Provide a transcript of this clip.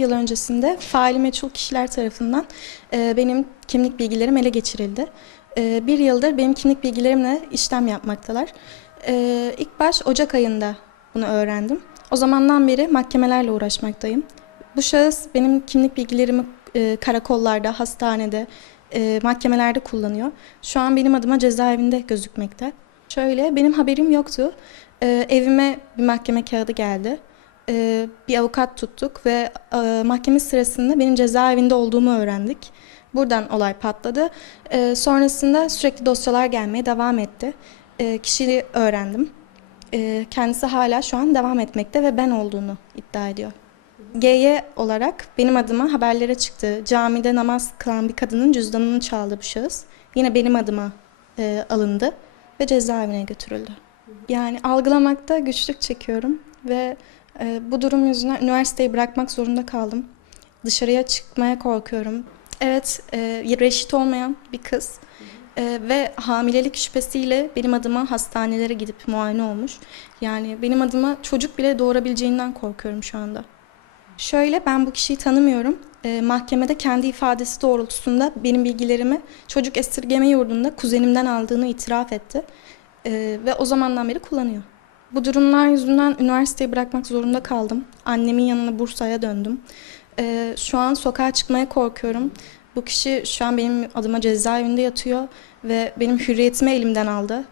yıl öncesinde faili meçhul kişiler tarafından e, benim kimlik bilgilerim ele geçirildi. E, bir yıldır benim kimlik bilgilerimle işlem yapmaktalar. E, ilk baş Ocak ayında bunu öğrendim. O zamandan beri mahkemelerle uğraşmaktayım. Bu şahıs benim kimlik bilgilerimi e, karakollarda, hastanede, e, mahkemelerde kullanıyor. Şu an benim adıma cezaevinde gözükmekte. Şöyle, benim haberim yoktu. E, evime bir mahkeme kağıdı geldi. E, bir avukat tuttuk ve e, mahkeme sırasında benim cezaevinde olduğumu öğrendik. Buradan olay patladı. E, sonrasında sürekli dosyalar gelmeye devam etti. E, kişiliği öğrendim. E, kendisi hala şu an devam etmekte ve ben olduğunu iddia ediyor. GY olarak benim adıma haberlere çıktı. Camide namaz kılan bir kadının cüzdanını çaldı bu şahıs. Yine benim adıma e, alındı ve cezaevine götürüldü. Yani algılamakta güçlük çekiyorum ve bu durum yüzünden üniversiteyi bırakmak zorunda kaldım. Dışarıya çıkmaya korkuyorum. Evet, e, reşit olmayan bir kız e, ve hamilelik şüphesiyle benim adıma hastanelere gidip muayene olmuş. Yani benim adıma çocuk bile doğurabileceğinden korkuyorum şu anda. Şöyle ben bu kişiyi tanımıyorum. Ee, mahkemede kendi ifadesi doğrultusunda benim bilgilerimi çocuk esirgeme yurdunda kuzenimden aldığını itiraf etti. Ee, ve o zamandan beri kullanıyor. Bu durumlar yüzünden üniversiteyi bırakmak zorunda kaldım. Annemin yanına Bursa'ya döndüm. Ee, şu an sokağa çıkmaya korkuyorum. Bu kişi şu an benim adıma cezaevinde yatıyor ve benim hürriyetimi elimden aldı.